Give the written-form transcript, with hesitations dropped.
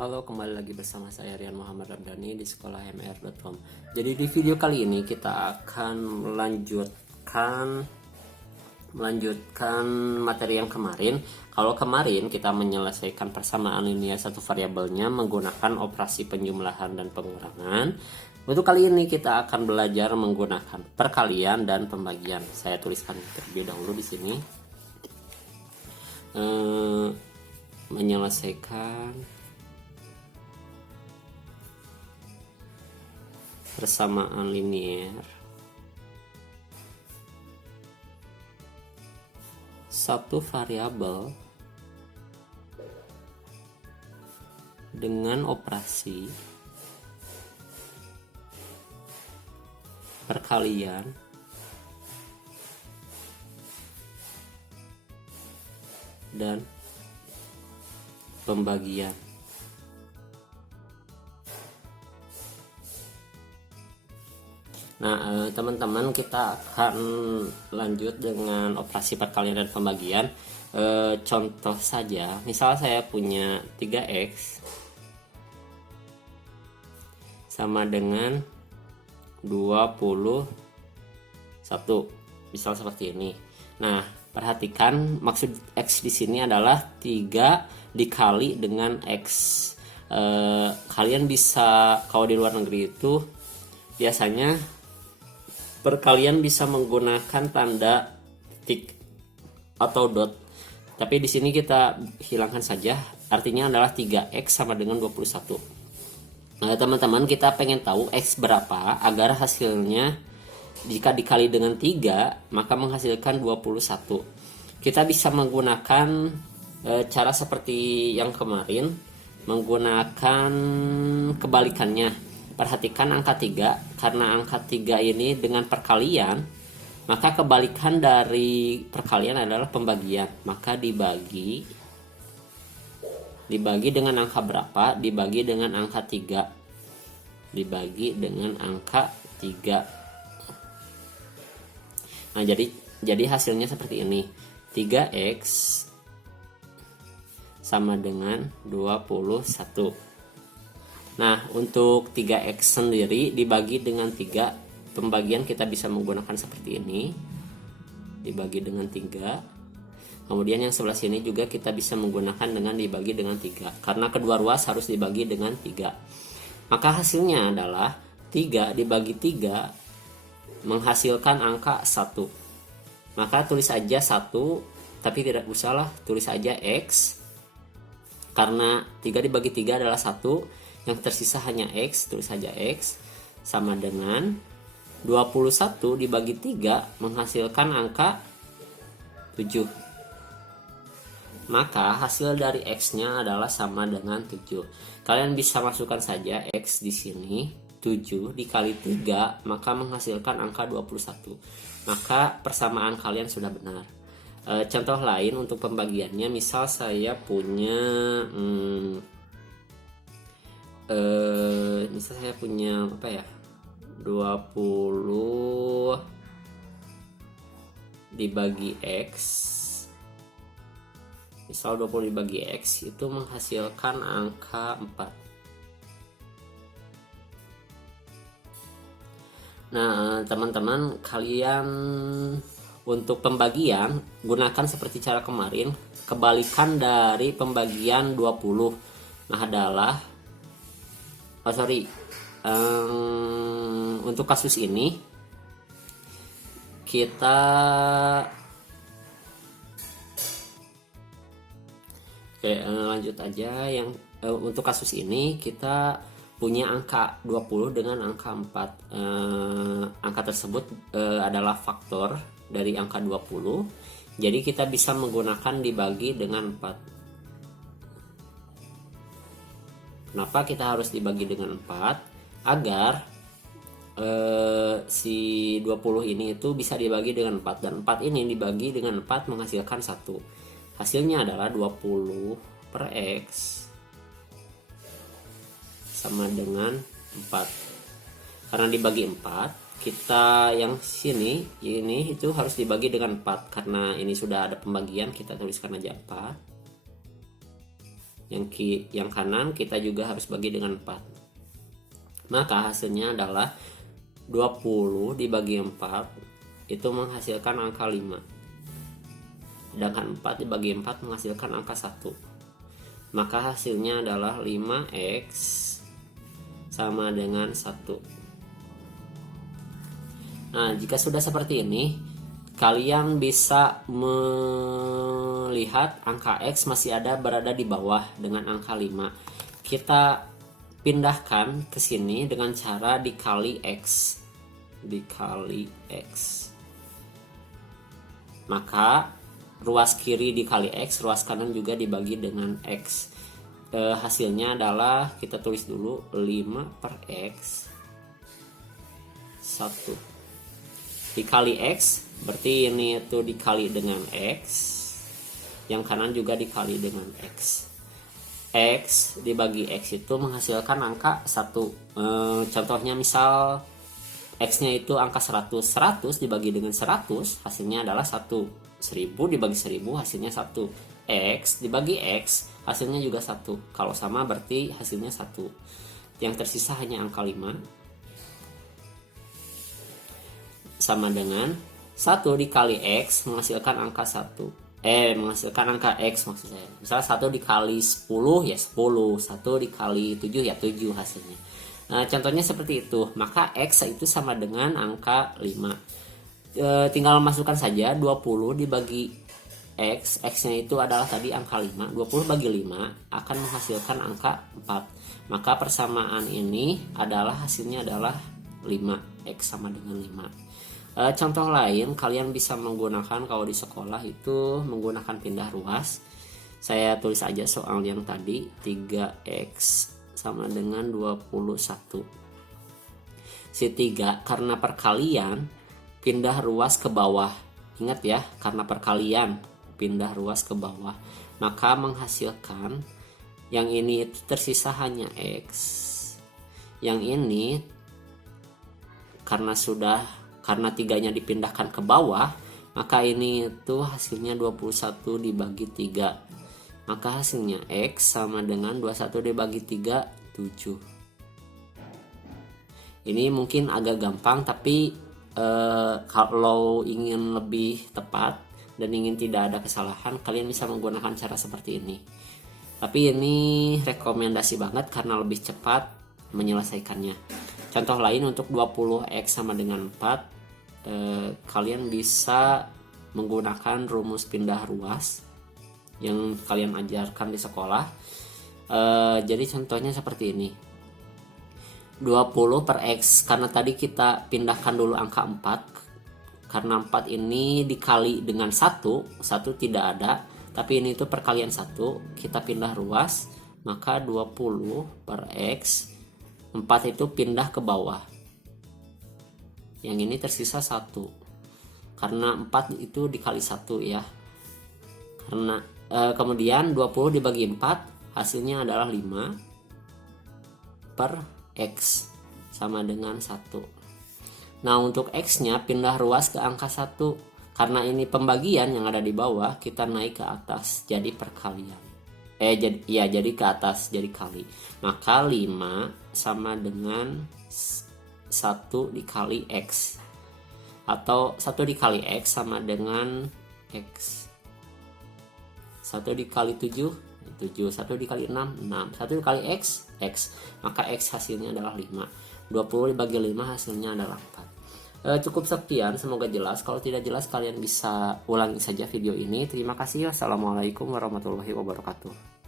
Halo, kembali lagi bersama saya Rian Muhammad Ramdhani di sekolahmr.com. Jadi di video kali ini kita akan melanjutkan materi yang kemarin. Kalau kemarin kita menyelesaikan persamaan linear satu variabelnya menggunakan operasi penjumlahan dan pengurangan. Untuk kali ini kita akan belajar menggunakan perkalian dan pembagian. Saya tuliskan terlebih dahulu di sini. Menyelesaikan persamaan linear satu variabel dengan operasi perkalian dan pembagian. Nah, teman-teman, kita akan lanjut dengan operasi perkalian dan pembagian. Contoh saja, misal saya punya 3x sama dengan 21. Misal seperti ini. Nah, perhatikan maksud x di sini adalah 3 dikali dengan x. Kalian bisa, kalau di luar negeri itu biasanya perkalian bisa menggunakan tanda titik atau dot. Tapi di sini kita hilangkan saja. Artinya adalah 3x sama dengan 21. Nah, teman-teman, kita pengen tahu x berapa agar hasilnya jika dikali dengan 3 maka menghasilkan 21. Kita bisa menggunakan cara seperti yang kemarin, menggunakan kebalikannya. Perhatikan angka 3, karena angka 3 ini dengan perkalian, maka kebalikan dari perkalian adalah pembagian. Maka dibagi dengan angka berapa? Dibagi dengan angka 3. Dibagi dengan angka 3. Nah, jadi hasilnya seperti ini. 3x sama dengan 21. Nah, untuk 3x sendiri dibagi dengan 3, pembagian kita bisa menggunakan seperti ini. Dibagi dengan 3. Kemudian yang sebelah sini juga kita bisa menggunakan dengan dibagi dengan 3. Karena kedua ruas harus dibagi dengan 3. Maka hasilnya adalah 3 dibagi 3 menghasilkan angka 1. Maka tulis aja 1, tapi tidak usahlah tulis aja x. Karena 3 dibagi 3 adalah 1. Yang tersisa hanya x, tulis saja x sama dengan 21 dibagi 3 menghasilkan angka 7. Maka hasil dari x-nya adalah sama dengan 7. Kalian bisa masukkan saja x di sini, 7 dikali 3 maka menghasilkan angka 21. Maka persamaan kalian sudah benar. Contoh lain untuk pembagiannya, misal saya punya misal saya punya 20 dibagi x. Misal 20 dibagi x itu menghasilkan angka 4. Nah, teman-teman, kalian untuk pembagian gunakan seperti cara kemarin, kebalikan dari pembagian 20. Nah, adalah untuk kasus ini kita lanjut aja. Yang untuk kasus ini kita punya angka 20 dengan angka 4. Angka tersebut adalah faktor dari angka 20. Jadi kita bisa menggunakan dibagi dengan 4. Kenapa kita harus dibagi dengan 4? Agar si 20 ini itu bisa dibagi dengan 4. Dan 4 ini dibagi dengan 4 menghasilkan 1. Hasilnya adalah 20 per x sama dengan 4. Karena dibagi 4, kita yang sini ini itu harus dibagi dengan 4. Karena ini sudah ada pembagian, kita tuliskan aja 4. yang kanan kita juga harus bagi dengan 4. Maka hasilnya adalah 20 dibagi 4 itu menghasilkan angka 5. Sedangkan 4 dibagi 4 menghasilkan angka 1. Maka hasilnya adalah 5x sama dengan 1. Nah, jika sudah seperti ini, kalian bisa melihat angka x masih berada di bawah dengan angka 5. Kita pindahkan ke sini dengan cara dikali x. Maka ruas kiri dikali x, ruas kanan juga dibagi dengan x. Hasilnya adalah kita tulis dulu 5 per x 1 dikali x, berarti ini itu dikali dengan x, yang kanan juga dikali dengan x. X dibagi x itu menghasilkan angka 1. Contohnya misal x nya itu angka 100 dibagi dengan 100 hasilnya adalah 1. 1000 dibagi 1000 hasilnya 1. X dibagi X hasilnya juga 1. Kalau sama berarti hasilnya 1. Yang tersisa hanya angka 5 sama dengan 1 dikali X menghasilkan angka 1. Menghasilkan angka X maksud saya. Misalnya 1 dikali 10 ya 10. 1 dikali 7 ya 7 hasilnya. Nah, contohnya seperti itu. Maka X itu sama dengan angka 5. Tinggal masukkan saja 20 dibagi X. X nya itu adalah tadi angka 5. 20 bagi 5 akan menghasilkan angka 4. Maka persamaan ini adalah hasilnya adalah 5. X sama dengan 5. Contoh lain kalian bisa menggunakan kalau di sekolah itu menggunakan pindah ruas. Saya tulis aja soal yang tadi 3x sama dengan 21. Si 3 karena perkalian pindah ruas ke bawah. Ingat ya, karena perkalian pindah ruas ke bawah, maka menghasilkan yang ini itu tersisa hanya x. Yang ini karena 3-nya dipindahkan ke bawah, maka ini itu hasilnya 21 dibagi 3. Maka hasilnya x sama dengan 21 dibagi 3, 7. Ini mungkin agak gampang, tapi kalau ingin lebih tepat dan ingin tidak ada kesalahan, kalian bisa menggunakan cara seperti ini. Tapi ini rekomendasi banget karena lebih cepat menyelesaikannya. Contoh lain untuk 20x sama dengan 4, kalian bisa menggunakan rumus pindah ruas yang kalian ajarkan di sekolah. Jadi contohnya seperti ini. 20 per x, karena tadi kita pindahkan dulu angka 4. Karena 4 ini dikali dengan 1 tidak ada, tapi ini itu perkalian 1, kita pindah ruas, maka 20 per x, 4 itu pindah ke bawah. Yang ini tersisa 1. Karena 4 itu dikali 1 ya. Karena kemudian 20 dibagi 4 hasilnya adalah 5 per x sama dengan 1. Nah, untuk x nya pindah ruas ke angka 1. Karena ini pembagian yang ada di bawah, kita naik ke atas jadi perkalian. Jadi ke atas jadi kali. Maka 5 sama dengan 1 dikali x, atau 1 dikali x sama dengan x. 1 dikali 7 1 dikali 6 6, 1 dikali x x, maka x hasilnya adalah 5. 20 dibagi 5 hasilnya adalah 4. Cukup sekian, semoga jelas. Kalau tidak jelas kalian bisa ulangi saja video ini. Terima kasih. Wassalamualaikum warahmatullahi wabarakatuh.